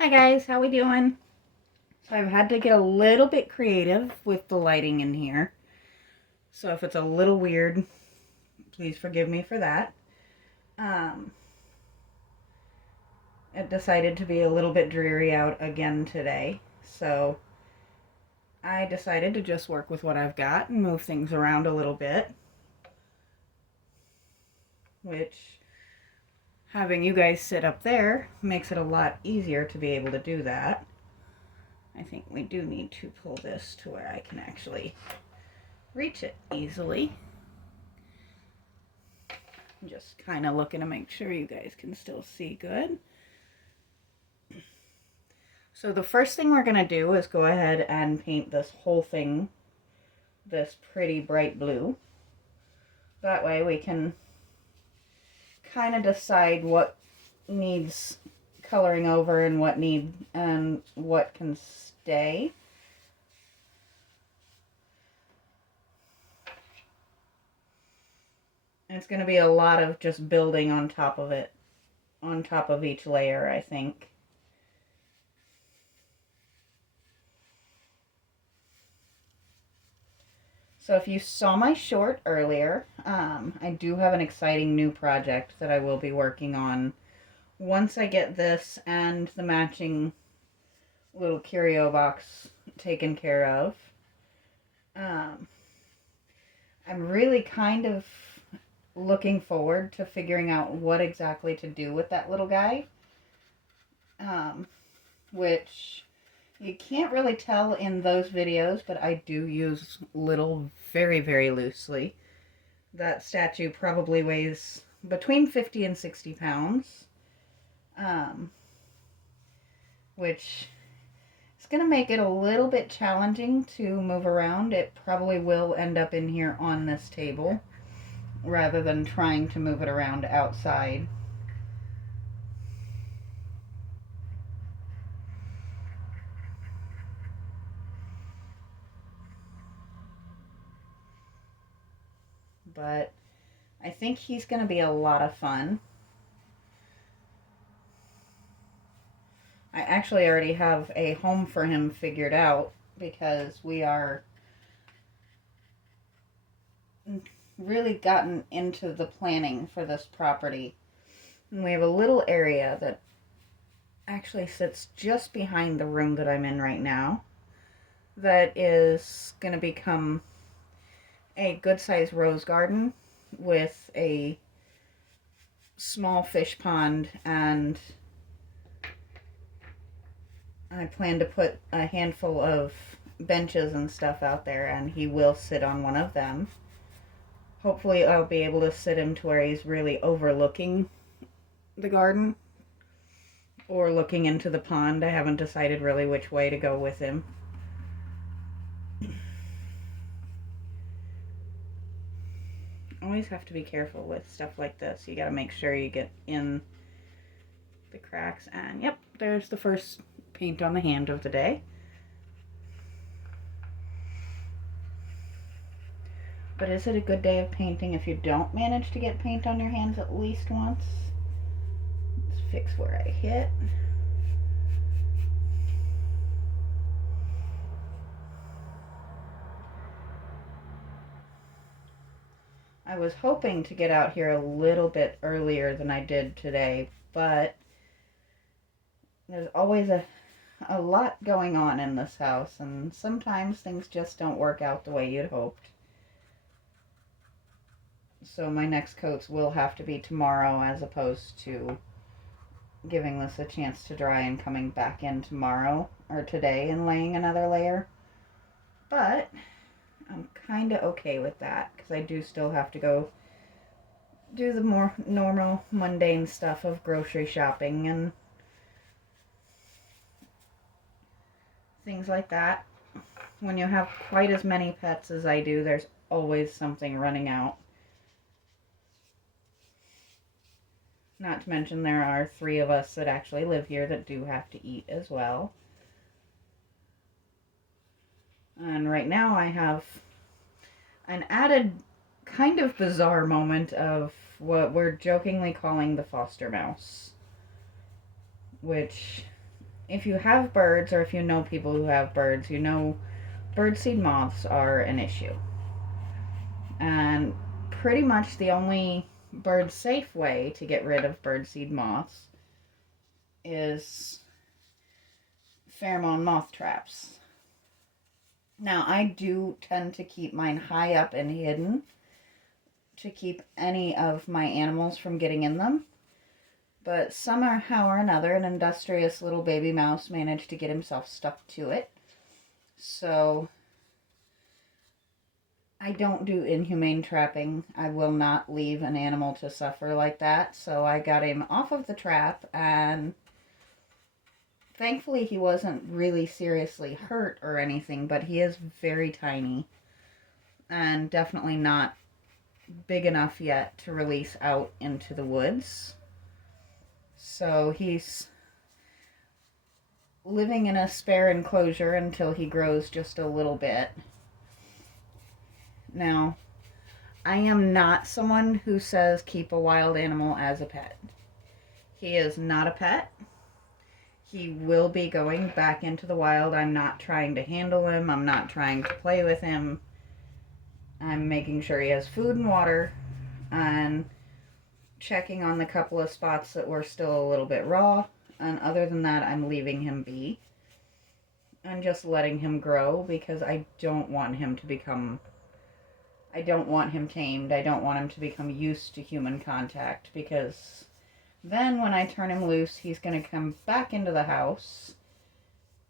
Hi guys, how we doing? So I've had to get a little bit creative with the lighting in here. So if it's a little weird, please forgive me for that. Um, it decided to be a little bit dreary out again today. So I decided to just work with what I've got and move things around a little bit. Which, having you guys sit up there makes it a lot easier to be able to do that. I think we do need to pull this to where I can actually reach it easily. I'm just kind of looking to make sure you guys can still see good. So the first thing we're going to do is go ahead and paint this whole thing this pretty bright blue. That way we can kind of decide what needs coloring over and what can stay. And it's going to be a lot of just building on top of it, on top of each layer, I think. So if you saw my short earlier, I do have an exciting new project that I will be working on once I get this and the matching little curio box taken care of. I'm really kind of looking forward to figuring out what exactly to do with that little guy, which you can't really tell in those videos, but I do use little very, very loosely. That statue probably weighs between 50 and 60 pounds, which is going to make it a little bit challenging to move around. It probably will end up in here on this table rather than trying to move it around outside. But I think he's going to be a lot of fun. I actually already have a home for him figured out because we are really gotten into the planning for this property. And we have a little area that actually sits just behind the room that I'm in right now that is going to become a good-sized rose garden with a small fish pond, and I plan to put a handful of benches and stuff out there, and he will sit on one of them. Hopefully I'll be able to sit him to where he's really overlooking the garden or looking into the pond. I haven't decided really which way to go with him. Always have to be careful with stuff like this. You gotta make sure you get in the cracks. And yep, there's the first paint on the hand of the day. But is it a good day of painting if you don't manage to get paint on your hands at least once? Let's fix where I hit. I was hoping to get out here a little bit earlier than I did today, but there's always a lot going on in this house, and sometimes things just don't work out the way you'd hoped. So my next coats will have to be tomorrow as opposed to giving this a chance to dry and coming back in tomorrow or today and laying another layer. But I'm kind of okay with that because I do still have to go do the more normal mundane stuff of grocery shopping and things like that. When you have quite as many pets as I do, there's always something running out. Not to mention there are 3 of us that actually live here that do have to eat as well. And right now I have an added kind of bizarre moment of what we're jokingly calling the foster mouse, which if you have birds or if you know people who have birds, you know birdseed moths are an issue. And pretty much the only bird safe way to get rid of birdseed moths is pheromone moth traps. Now, I do tend to keep mine high up and hidden to keep any of my animals from getting in them. But somehow or another, an industrious little baby mouse managed to get himself stuck to it. So I don't do inhumane trapping. I will not leave an animal to suffer like that. So I got him off of the trap, and thankfully he wasn't really seriously hurt or anything, but he is very tiny and definitely not big enough yet to release out into the woods. So he's living in a spare enclosure until he grows just a little bit. Now, I am not someone who says keep a wild animal as a pet. He is not a pet. He will be going back into the wild. I'm not trying to handle him. I'm not trying to play with him. I'm making sure he has food and water and checking on the couple of spots that were still a little bit raw. And other than that, I'm leaving him be and just letting him grow, because I don't want him tamed. I don't want him to become used to human contact, because then when I turn him loose, he's going to come back into the house,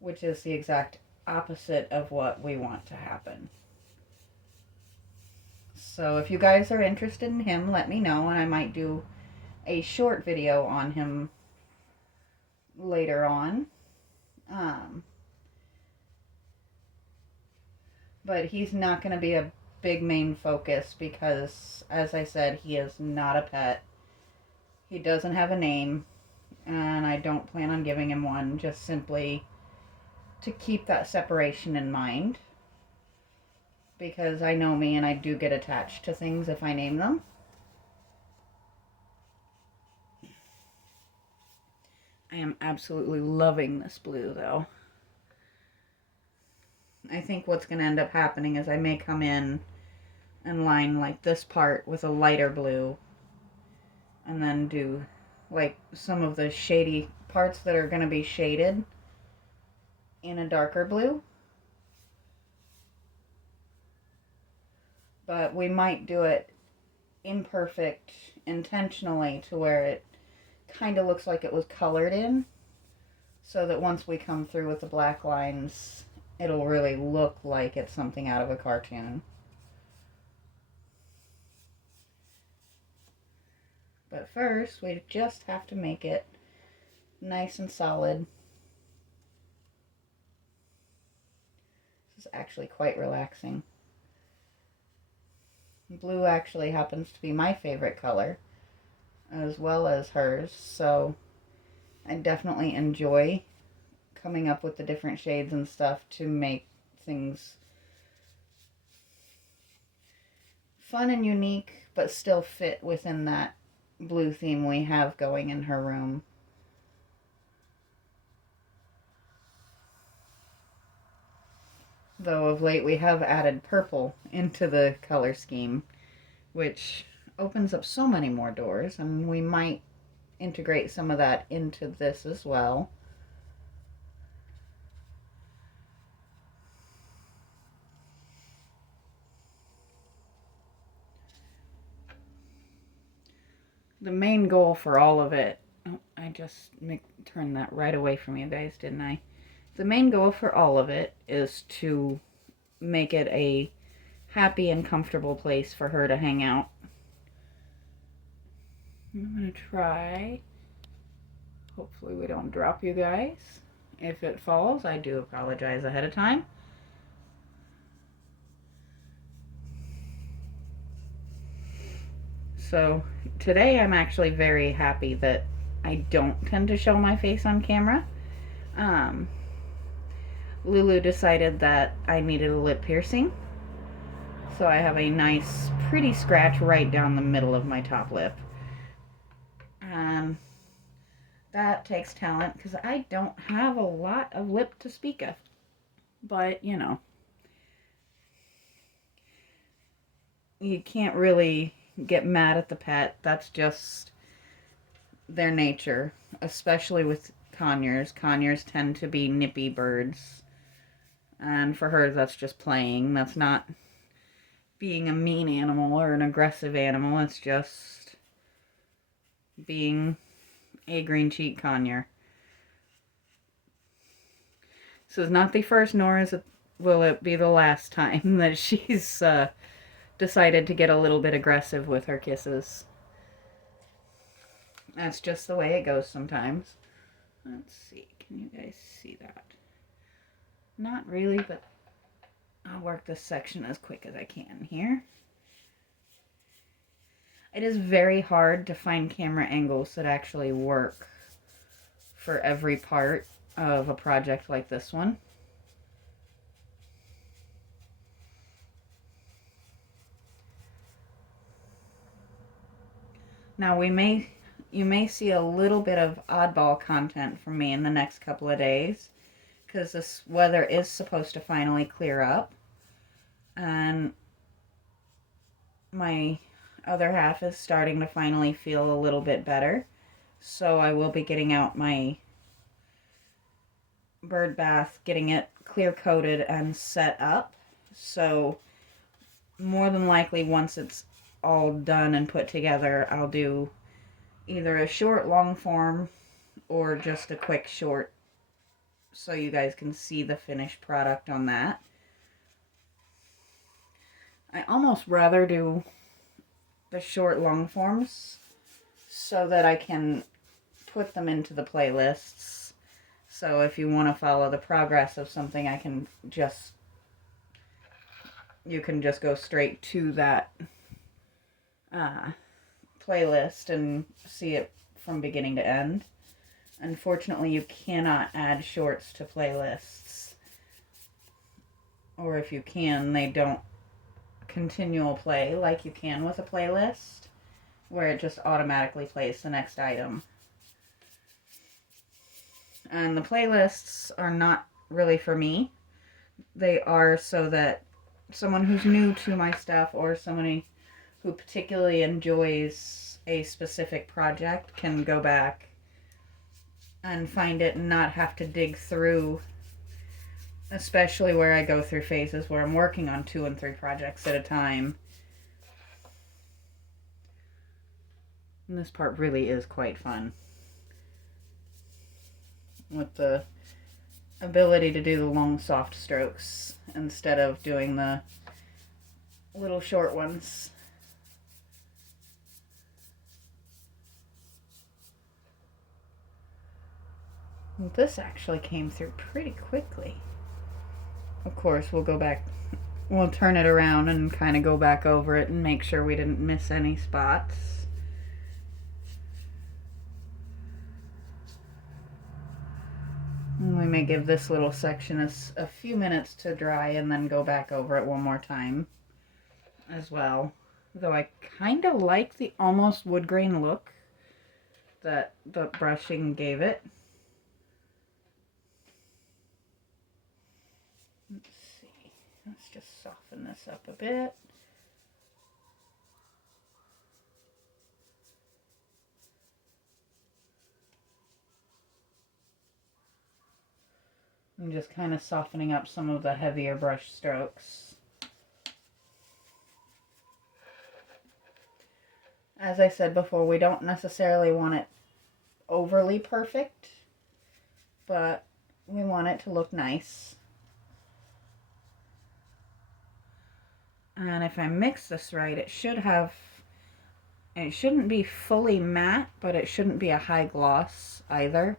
which is the exact opposite of what we want to happen. So if you guys are interested in him, let me know, and I might do a short video on him later on. But he's not going to be a big main focus because, as I said, he is not a pet. He doesn't have a name, and I don't plan on giving him one, just simply to keep that separation in mind. Because I know me and I do get attached to things if I name them. I am absolutely loving this blue, though. I think what's going to end up happening is I may come in and line like this part with a lighter blue, and then do like some of the shady parts that are going to be shaded in a darker blue. But we might do it imperfect intentionally to where it kind of looks like it was colored in, so that once we come through with the black lines, it'll really look like it's something out of a cartoon. But first, we just have to make it nice and solid. This is actually quite relaxing. Blue actually happens to be my favorite color, as well as hers, so I definitely enjoy coming up with the different shades and stuff to make things fun and unique, but still fit within that blue theme we have going in her room. Though of late we have added purple into the color scheme, which opens up so many more doors, and we might integrate some of that into this as well. The main goal for all of it, I just turned that right away from you guys, didn't I? The main goal for all of it is to make it a happy and comfortable place for her to hang out. I'm going to try. Hopefully we don't drop you guys. If it falls, I do apologize ahead of time. So today I'm actually very happy that I don't tend to show my face on camera. Lulu decided that I needed a lip piercing. So I have a nice, pretty scratch right down the middle of my top lip. that takes talent because I don't have a lot of lip to speak of. But, you know, you can't really get mad at the pet. That's just their nature, especially with conures. Conures tend to be nippy birds. And for her, that's just playing. That's not being a mean animal or an aggressive animal. It's just being a green cheek conure. This is not the first, nor will it be the last time that she's decided to get a little bit aggressive with her kisses. That's just the way it goes sometimes. Let's see. Can you guys see that? Not really, but I'll work this section as quick as I can here. It is very hard to find camera angles that actually work for every part of a project like this one. Now you may see a little bit of oddball content from me in the next couple of days because this weather is supposed to finally clear up, and my other half is starting to finally feel a little bit better, so I will be getting out my bird bath, getting it clear coated and set up. So more than likely, once it's all done and put together, I'll do either a short long form or just a quick short so you guys can see the finished product on that. I almost rather do the short long forms so that I can put them into the playlists. So if you want to follow the progress of something, you can just go straight to that playlist and see it from beginning to end. Unfortunately, you cannot add shorts to playlists. Or if you can, they don't continual play like you can with a playlist, where it just automatically plays the next item. And the playlists are not really for me. They are so that someone who's new to my stuff or somebody who particularly enjoys a specific project can go back and find it and not have to dig through, especially where I go through phases where I'm working on 2 and 3 projects at a time. And this part really is quite fun, with the ability to do the long soft strokes instead of doing the little short ones. This actually came through pretty quickly. Of course, we'll turn it around and kind of go back over it and make sure we didn't miss any spots. And we may give this little section a few minutes to dry and then go back over it one more time as well. Though I kind of like the almost wood grain look that the brushing gave it. Let's see. Let's just soften this up a bit. I'm just kind of softening up some of the heavier brush strokes. As I said before, we don't necessarily want it overly perfect, but we want it to look nice. And if I mix this right, it shouldn't be fully matte, but it shouldn't be a high gloss either.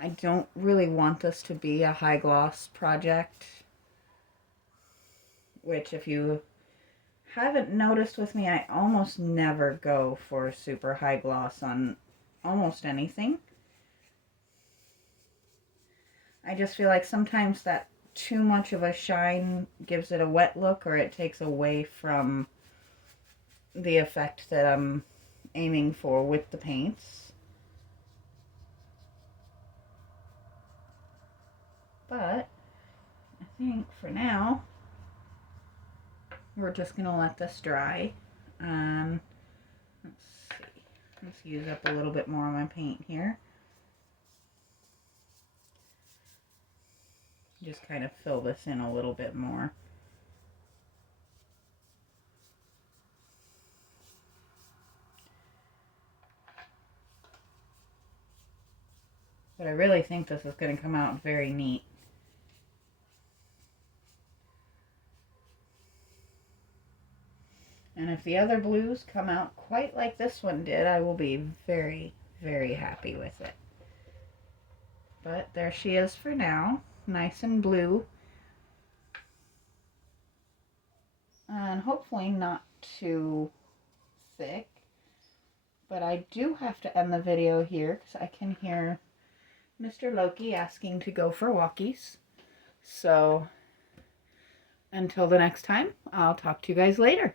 I don't really want this to be a high gloss project, which if you haven't noticed with me, I almost never go for super high gloss on almost anything. I just feel like sometimes that too much of a shine gives it a wet look, or it takes away from the effect that I'm aiming for with the paints. But I think for now, we're just going to let this dry. Let's see. Let's use up a little bit more of my paint here. Just kind of fill this in a little bit more. But I really think this is going to come out very neat. And if the other blues come out quite like this one did, I will be very, very happy with it. But there she is for now, nice and blue. And hopefully not too thick. But I do have to end the video here because I can hear Mr. Loki asking to go for walkies. So until the next time, I'll talk to you guys later.